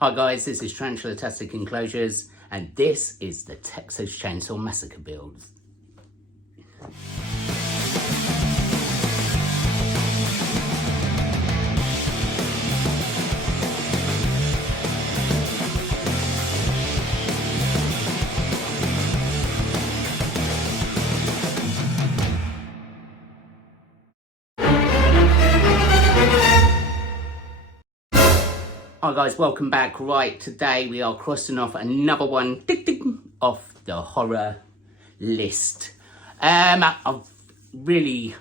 Hi guys, this is Tarantula, Tastic, Enclosures, and this is the Texas Chainsaw Massacre build. Hi guys, welcome back. Right, today we are crossing off another one off the horror list. I've really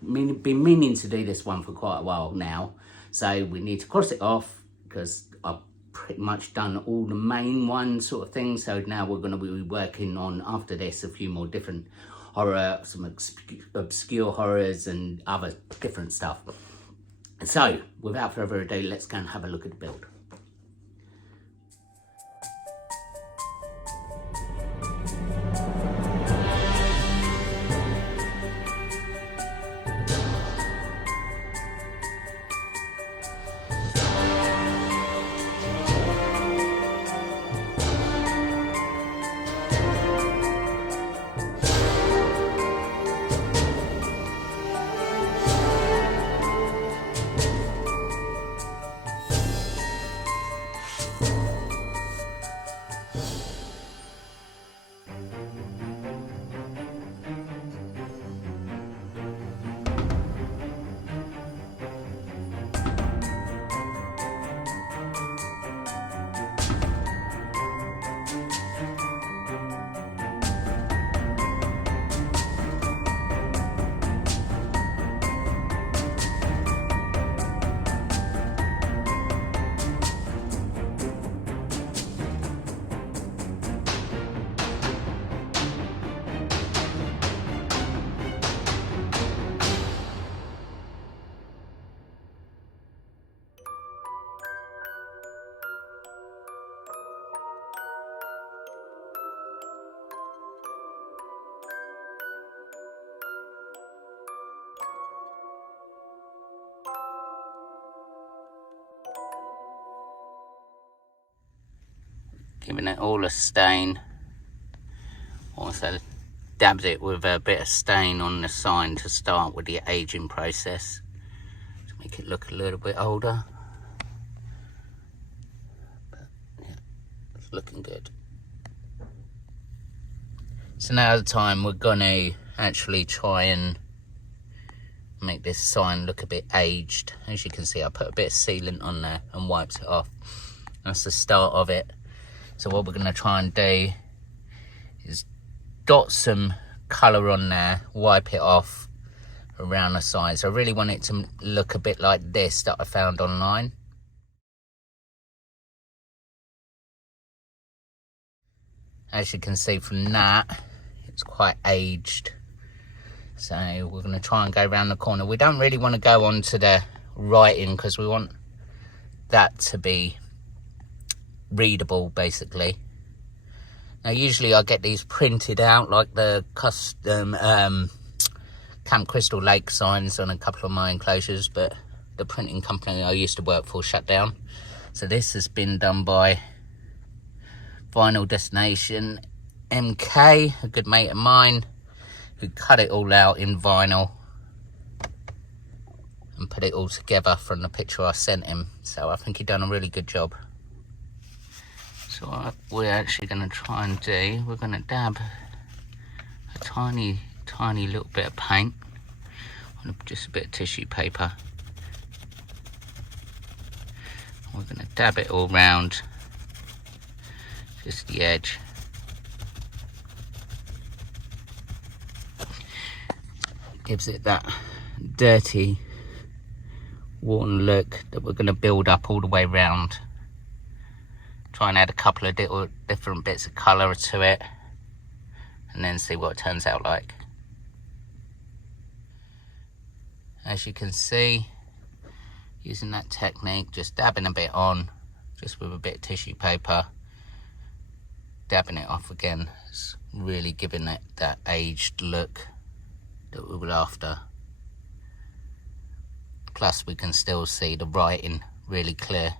been meaning to do this one for quite a while now, so we need to cross it off because I've pretty much done all the main ones sort of thing. So now we're going to be working on, after this, a few more different horror, some obscure horrors and other different stuff. So, without further ado, let's go and have a look at the build. Giving it all a stain. Also dabbed it with a bit of stain on the sign to start with the aging process to make it look a little bit older. But yeah, it's looking good. So now the time we're gonna actually try and make this sign look a bit aged. As you can see, I put a bit of sealant on there and wiped it off. That's the start of it. So what we're going to try and do is dot some colour on there, wipe it off around the sides. I really want it to look a bit like this that I found online. As you can see from that, it's quite aged. So we're going to try and go around the corner. We don't really want to go onto the writing because we want that to be readable, basically. Now usually I get these printed out like the custom Camp Crystal Lake signs on a couple of my enclosures, but the printing company I used to work for shut down. So this has been done by Vinyl Destination MK, a good mate of mine, who cut it all out in vinyl and put it all together from the picture I sent him. So I think he done a really good job. So what we're actually going to try and do, we're going to dab a tiny little bit of paint on just a bit of tissue paper. We're going to dab it all round, just the edge. Gives it that dirty, worn look that we're going to build up all the way round. Try and add a couple of different bits of colour to it and then see what it turns out like. As you can see, using that technique, just dabbing a bit on, just with a bit of tissue paper, dabbing it off again. It's really giving it that aged look that we were after. Plus we can still see the writing really clear.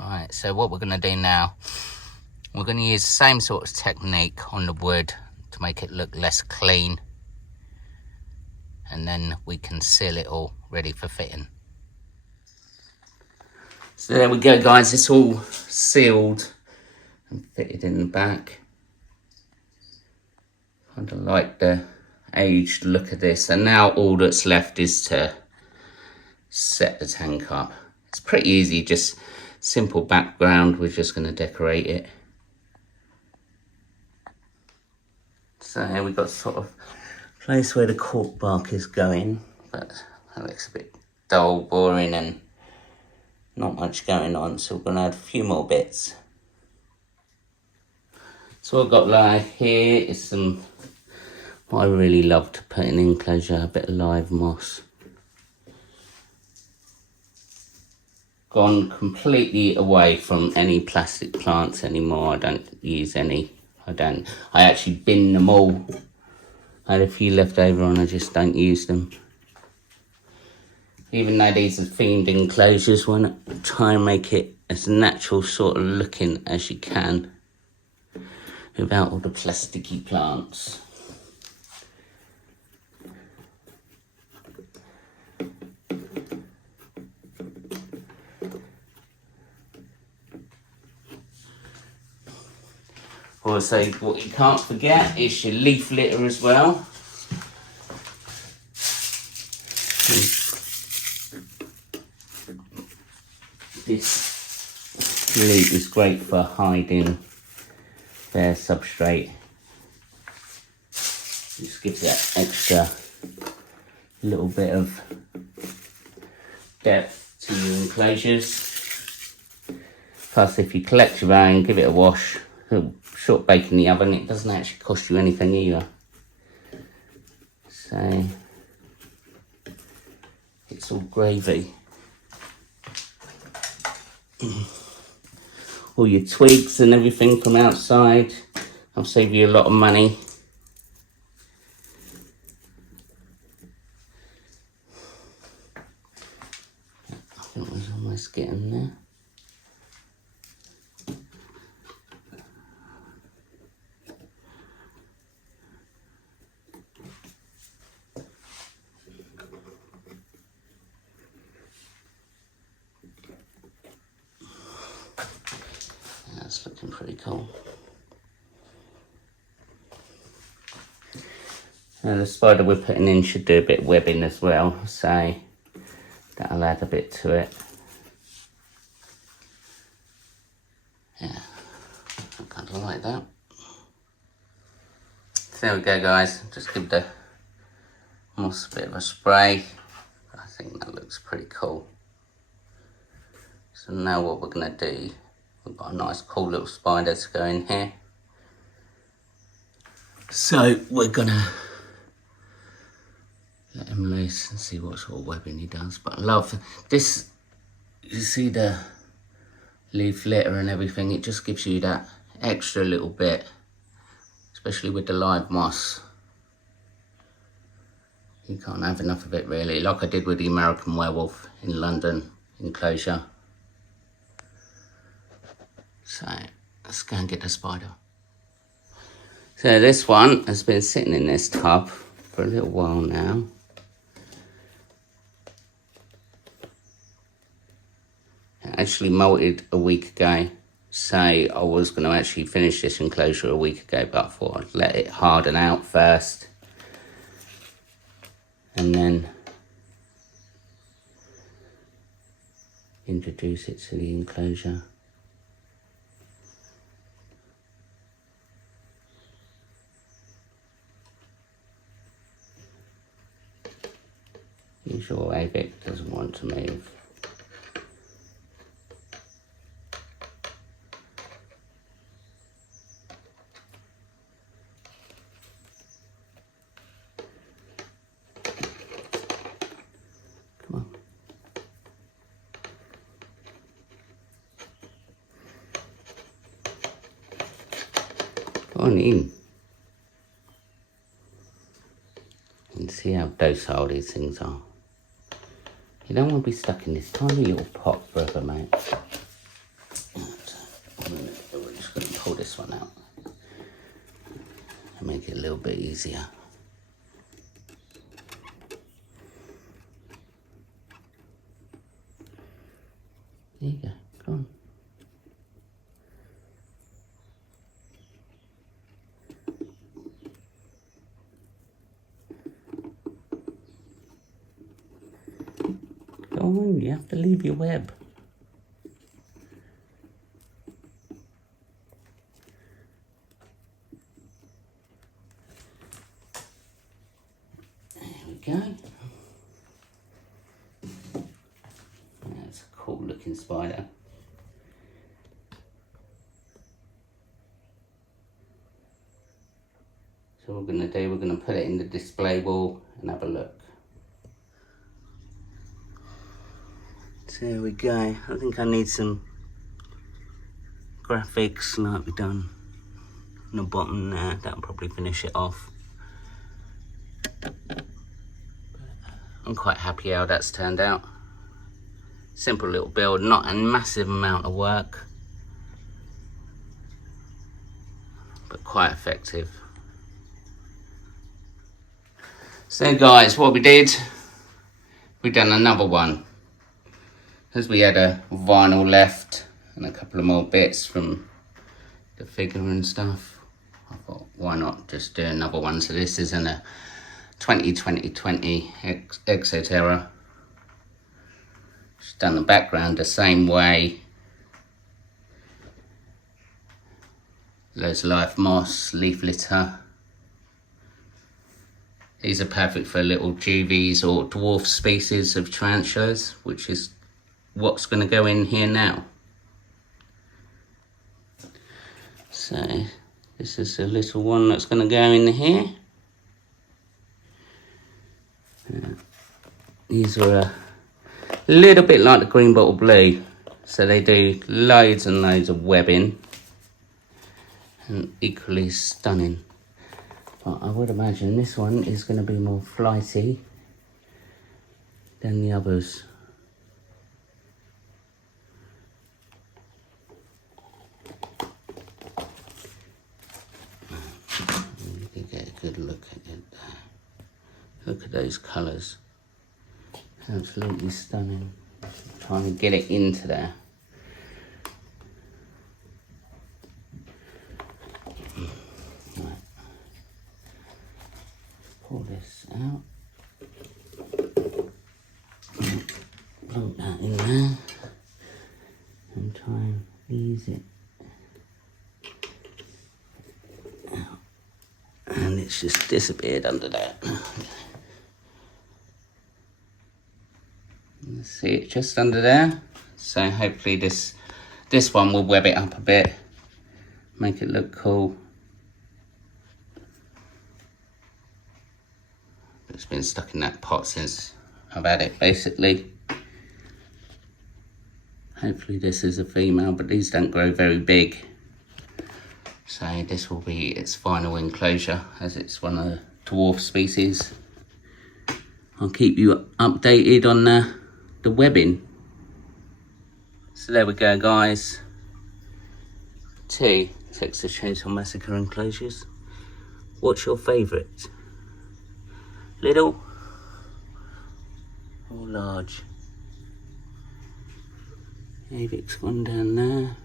Alright, so what we're going to do now, we're going to use the same sort of technique on the wood to make it look less clean. And then we can seal it all, ready for fitting. So there we go, guys, it's all sealed and fitted in the back. Kind of like the aged look of this, and now all that's left is to set the tank up. It's pretty easy, just simple background. We're just going to decorate it. So here we've got sort of place where the cork bark is going, but that looks a bit dull, boring, and not much going on, so we're going to add a few more bits. So what I've got like here is some, what I really love to put in enclosure, a bit of live moss. Gone completely away from any plastic plants anymore. I don't use any. I actually bin them all. I had a few left over and I just don't use them. Even though these are themed enclosures, why not try and make it as natural sort of looking as you can without all the plasticky plants. Also, what you can't forget is your leaf litter as well. This leaf is great for hiding bare substrate. Just gives that extra little bit of depth to your enclosures. Plus, if you collect your own, give it a wash, a short bake in the oven, it doesn't actually cost you anything either. So it's all gravy. All your twigs and everything from outside, I'll save you a lot of money. I think it was almost getting there. That's looking pretty cool. Now the spider we're putting in should do a bit of webbing as well, so that'll add a bit to it. Yeah, I kind of like that. So there we go, guys. Just give the moss a bit of a spray. I think that looks pretty cool. So now what we're going to do, we've got a nice cool little spider to go in here. So we're going to let him loose and see what sort of webbing he does. But I love this. You see the leaf litter and everything, it just gives you that extra little bit, especially with the live moss. You can't have enough of it really, like I did with the American werewolf in London enclosure. So let's go and get the spider. So this one has been sitting in this tub for a little while now. It actually molted a week ago, so I was going to actually finish this enclosure a week ago, but I thought I'd let it harden out first and then introduce it to the enclosure. Usual Avic doesn't want to move. Come on. Go on in. And see how docile these things are. You don't want to be stuck in this tiny little pot forever, mate. one out. Make it a little bit easier. There you go, come on. Go on, you have to leave your web. There we go. That's a cool looking spider. So what we're going to do, we're going to put it in the display wall and have a look. So there we go. I think I need some graphics like we've done on the bottom there. That'll probably finish it off. I'm quite happy how that's turned out. Simple little build, not a massive amount of work, but quite effective. So guys, what we did, we done another one. As we had a vinyl left and a couple of more bits from the figure and stuff, I thought, why not just do another one? So this is in a 2020 Exoterra. Just done the background the same way. There's live moss, leaf litter. These are perfect for little juvies or dwarf species of tarantulas, which is what's going to go in here now. So this is a little one that's going to go in here. These are a little bit like the green bottle blue, so they do loads and loads of webbing and equally stunning. But I would imagine this one is going to be more flighty than the others. You can get a good look at it there. Look at those colours. Absolutely stunning. Trying to get it into there. Right. Pull this out. Plug that in there. And try and ease it out. And it's just disappeared under there. See it just under there, so hopefully this one will web it up a bit, make it look cool. It's been stuck in that pot since I've had it basically. Hopefully this is a female, but these don't grow very big, so this will be its final enclosure as it's one of the dwarf species. I'll keep you updated on the webbing. So there we go guys, 2 Texas Chainsaw Massacre enclosures. What's your favourite? Little or large? Avic's one down there.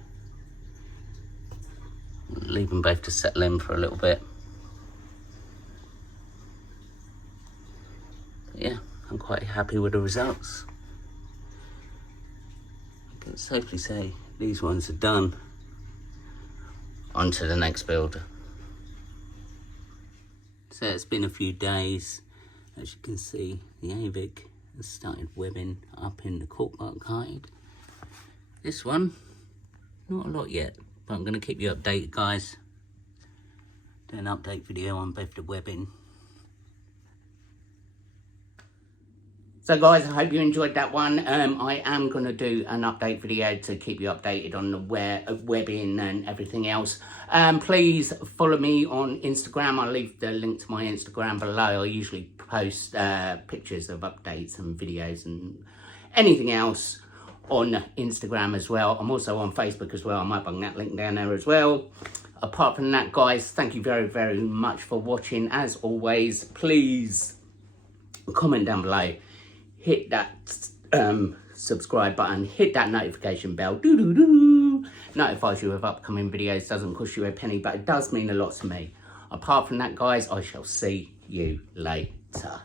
Leave them both to settle in for a little bit. But yeah, I'm quite happy with the results. I can safely say these ones are done. On to the next build. So it's been a few days. As you can see, the Avic has started webbing up in the cork bark hide. This one, not a lot yet, but I'm going to keep you updated guys. Do an update video on both the webbing. So guys, I hope you enjoyed that one. I am going to do an update video to keep you updated on the webbing and everything else. Please follow me on Instagram. I'll leave the link to my Instagram below. I usually post pictures of updates and videos and anything else on Instagram as well. I'm also on Facebook as well. I might bung that link down there as well. Apart from that, guys, thank you very, very much for watching. As always, please comment down below, hit that subscribe button, hit that notification bell, notifies you of upcoming videos. Doesn't cost you a penny, but it does mean a lot to me. Apart from that, guys, I shall see you later.